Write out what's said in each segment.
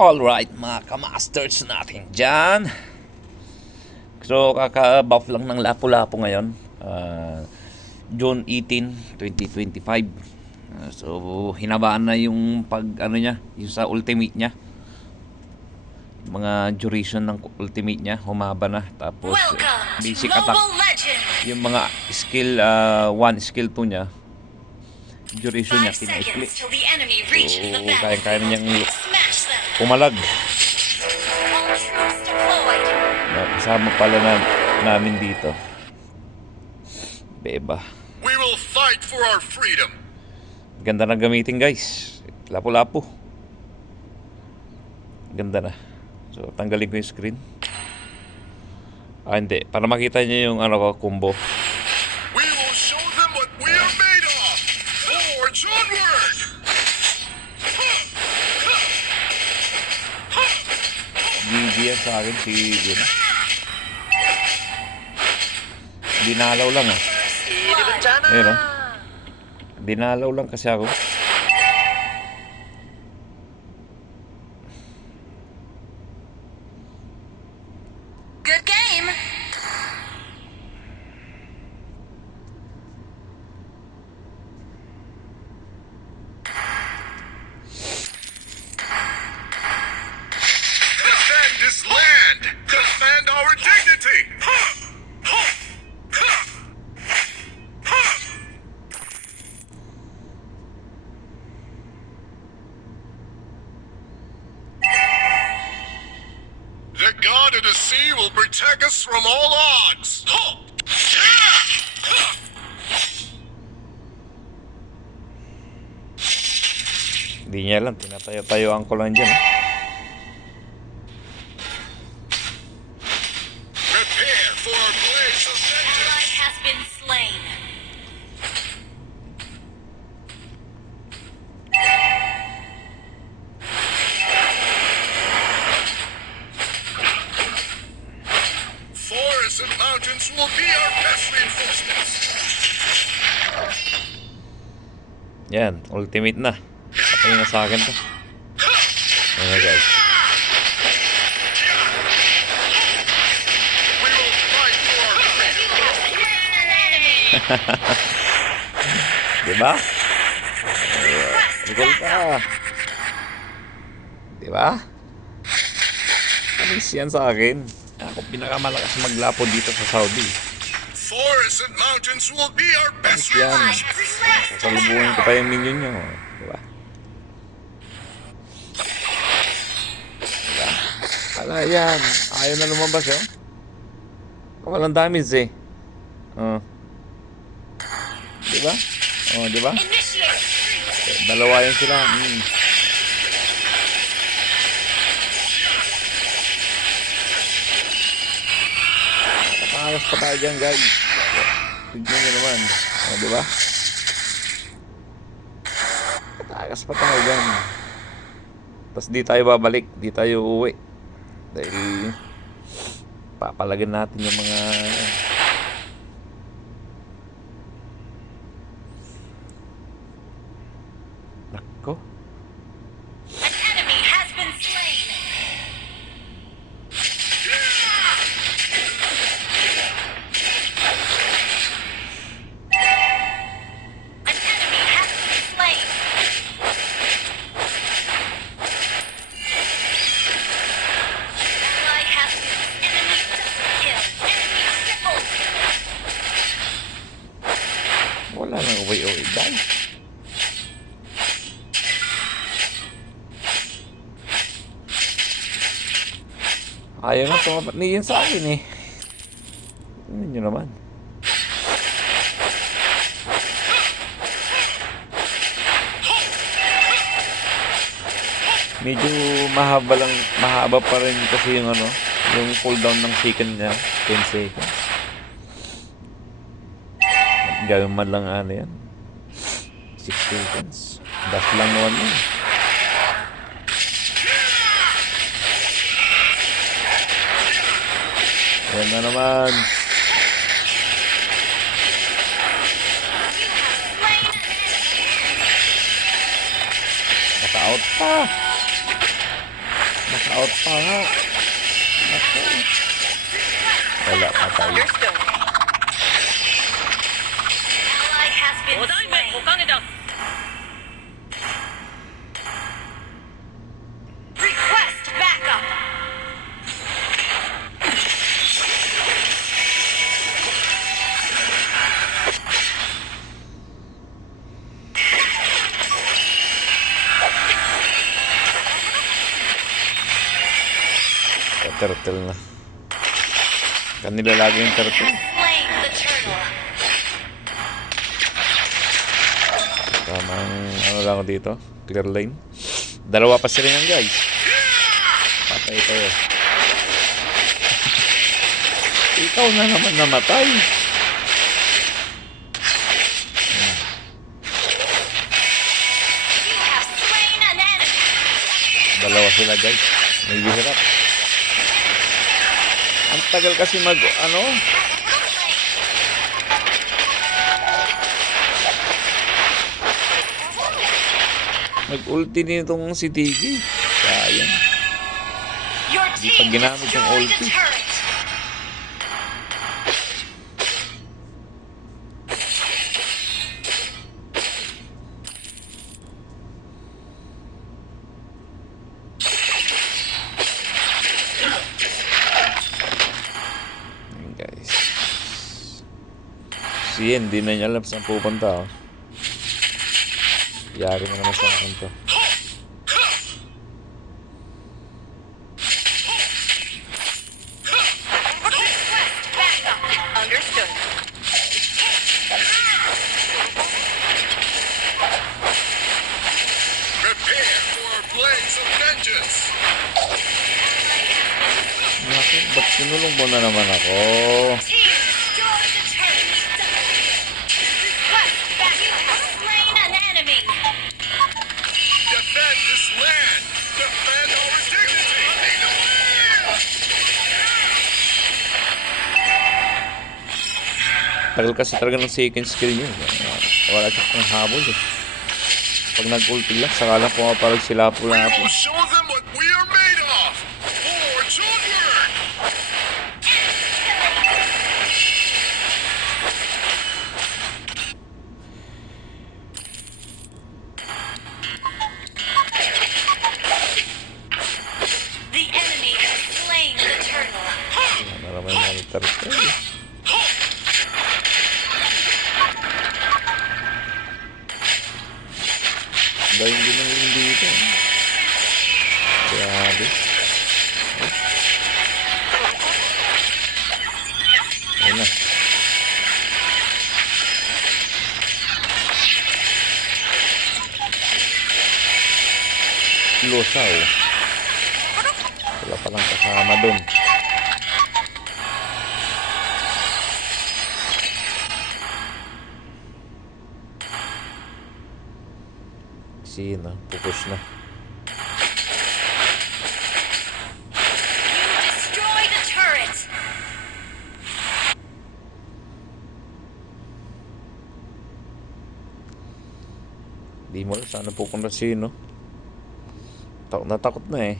Alright mga kamasters natin dyan. So kaka-buff lang ng Lapu-Lapu ngayon, June 18, 2025. So hinabaan na yung pag ano niya, yung sa ultimate niya. Mga duration ng ultimate niya humaba na. Tapos basic attack, yung mga skill 1, skill 2 niya, duration niya kinaikli. So kaya-kaya na niyang pumalag. Kasama pala namin dito, Beba. We will fight for our freedom. Ganda na gamitin, guys. Lapu-Lapu. Ganda na. So tanggalin ko yung screen. Hindi, para makita niyo yung ano ko, combo. We will show them what we are made of. Forge onward. GG yan sa akin si yun. Dinalaw lang Ayun, dinalaw lang kasi ako. Good game. Defend this land. Defend our dignity. The god of the sea will protect us from all odds. Hindi niya lang, tinatayo-tayoan ko lang dyan. Prepare for a blaze of vengeance. Ally has been slain. Forests and mountains will be our best reinforcements. Yan, ultimate na. Patay na sa akin to. Ayan, guys. We will fight for our freedom. Diba? Recall ka. Diba? Alis yan sa akin. Ako pinakamalakas maglapo dito sa Saudi. Forests and mountains will be our best Yan. reinforcements. Sasalubungan ko pa yung minion nyo. Diba? Diba? Ala yan. Ayaw na lumabas walang damage Diba? Diba? Dalawa yan sila. Nakakalas pa tayo dyan, guys. Tignan nyo naman. Diba? Nakakalas pa tayo dyan. Tapos di tayo babalik. Di tayo uuwi. Dahil papalagyan natin yung mga nako. An enemy has been slain. An enemy has been slain. Ally has been enemy double kill. Enemy triple kill. Wala nang uwi-uwi, guys. Ayaw na pumapatniyin sa akin Tingnan nyo naman. Medyo mahaba pa rin kasi yung yung cooldown ng second niya, 10 seconds. Gawin man lang yan, 6 seconds. Dash lang naman yun. Ayan na naman. You have slain an enemy. Naka-out pa. Naka-out pa nga. Naku. Wala pa tayo. Understood. Ally has been slain. Request backup. Turtle na. Kanila lagi yung turtle. Slain the turtle. Tamang ano lang ako dito. Clear lane. Dalawa pa sila yan, guys. Patay tayo. Ikaw na naman namatay. You have slain an enemy. Dalawa sila, guys. May hirap. Ang tagal kasi ano? Mag-ulti nitong si Tiggy. Sayang. Your Di pa team ginamit yung destroyed ulti. a turret. Ayun, guys. Si Yen, di na niya alam saan pupunta. Oh. Yari na naman sa akin to. Request backup. Understood. Prepare for a blaze of vengeance. Naku, ba't sinulong mo na naman ako? Team destroyed the turret. Request backup. You have slain an enemy. Defend this land. Defend our dignity. Lead the way. Tagal kasi talaga ng second skill yun. Wala siya pang habol eh. Pag nag-ulti lang, saka lang pumaparag sila po We na will show them what we are made of. Forge onward. The enemy has slain the turtle. Ano naman yung turtle. Dahil hindi nang hindi dito. Grabe. Ayun na. Lusaw. Wala palang kasama dun. Sino? Pupush na. You destroyed a turret. Di mo alam saan pupunta sino. Takot na takot na eh.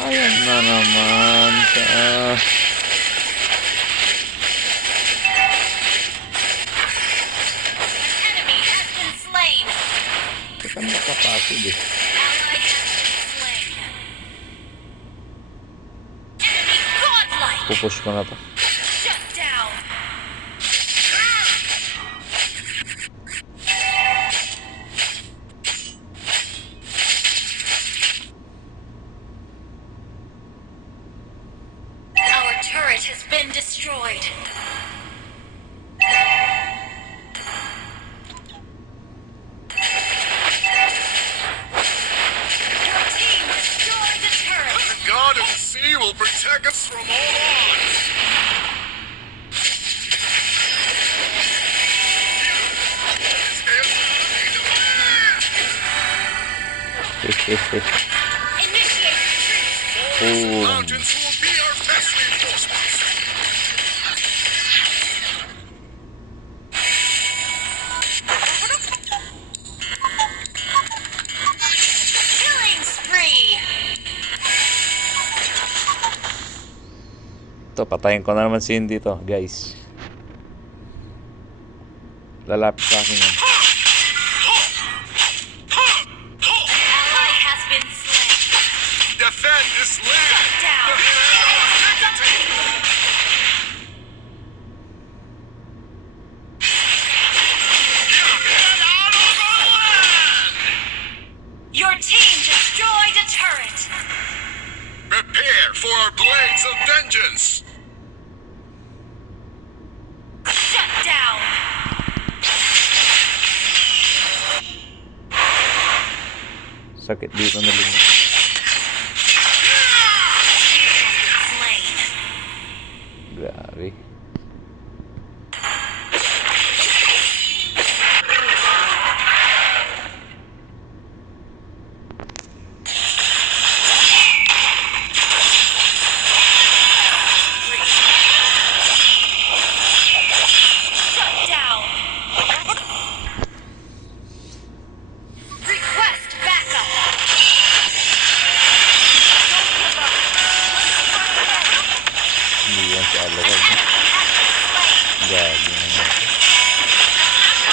Ayan na naman sa... Enemy has been slain. Teka nakapasig eh. Ally has been slain. Enemy godlike. Pupush ko na to. Shut down. Our turret has been destroyed. Your team destroyed the turret. The god of the sea will protect us from all odds. Initiate retreat. Boom. Mountains will be our best reinforcements. Ito, patayin ko na naman si Indy to, guys. Lalapit sa akin yan. Ally has been slain. Defend this land. Down. Get out of our land! Your team destroyed a turret. Prepare for our blades of vengeance. Shut down. Sakit dito na lang. Slain. Grabe. Shut down. Request backup. Don't give up. Hindi yan si Alawag. Grabe naman.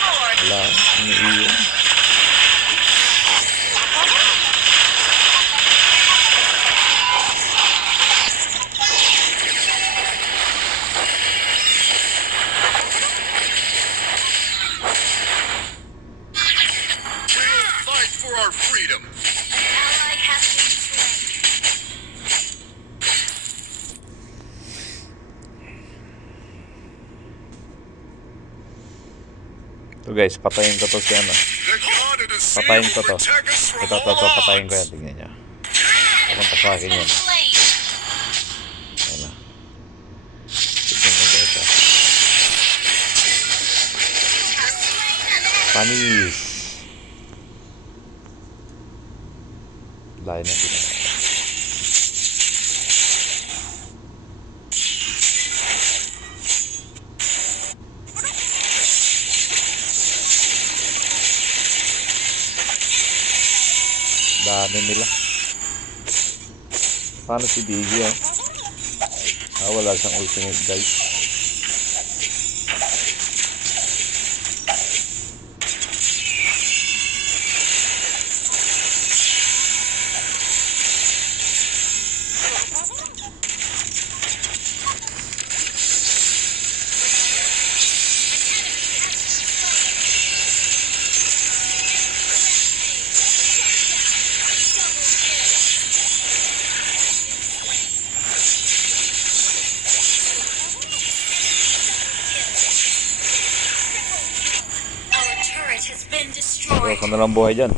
Lord. Wala, iniiyon. We will fight for our freedom. Ally has been slain. Ito guys, patayin ko to si ano. The god of the sea Patayin ko will to. protect us from Ito, all patayin ko yan. odds. Tingnan nyo. Pupunta sa akin yan. Slain. Ayan na. Tignan nyo guys ha. Panis. Layo na din. Dami nila. Paano si Biggie ah? Wala siyang ultimate guys. Our turret has been Pero destroyed. kung na lang buhay dyan.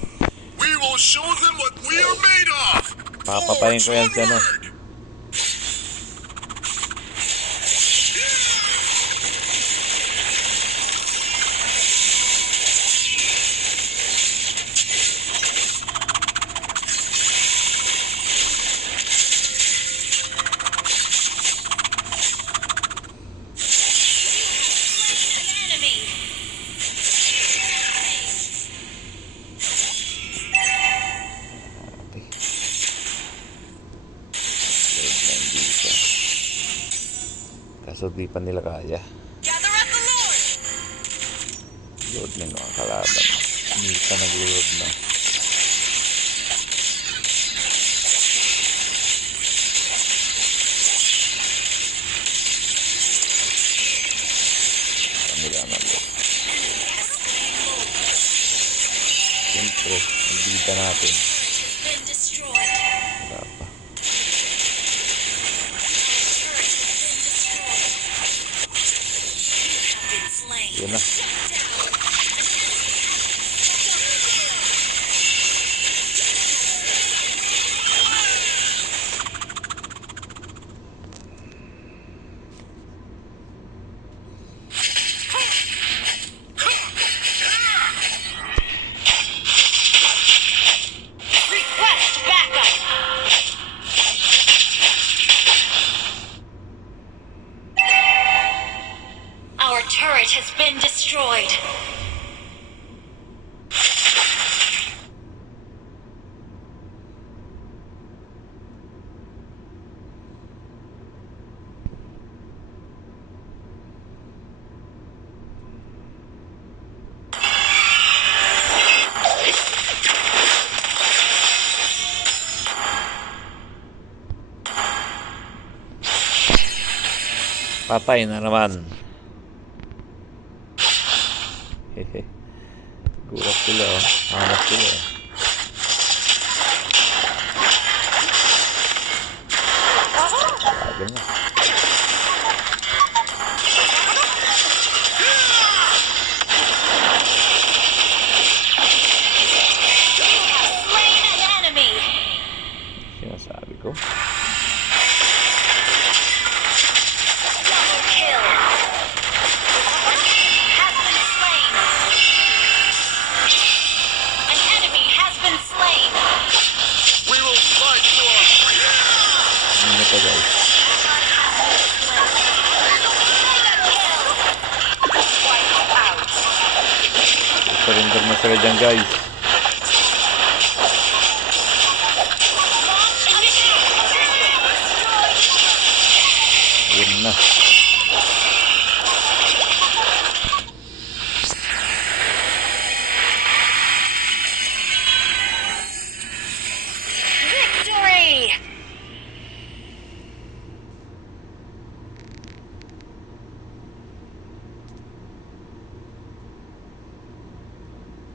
We will show them what we are made of. Papatayin ko yan si ano. Onward! Enemy. Kaso di pa nila kaya. Gather up the Lord. Load na yung mga kalaban. Hindi pa nag-load na. Kanila na load. Siyempre, ang bida natin. Has been destroyed. Wala pa. Been slain. Yun na. Patay na naman. Hehe. Gulat sila, oh. Hanap sila, oh. Sabi na. Slain an enemy. Sinasabi ko. Double kill. Has been slain. An enemy has been slain. We will fight for our freedom. Ano na to, guys? Wipe out. Surrender na sila dyan, guys.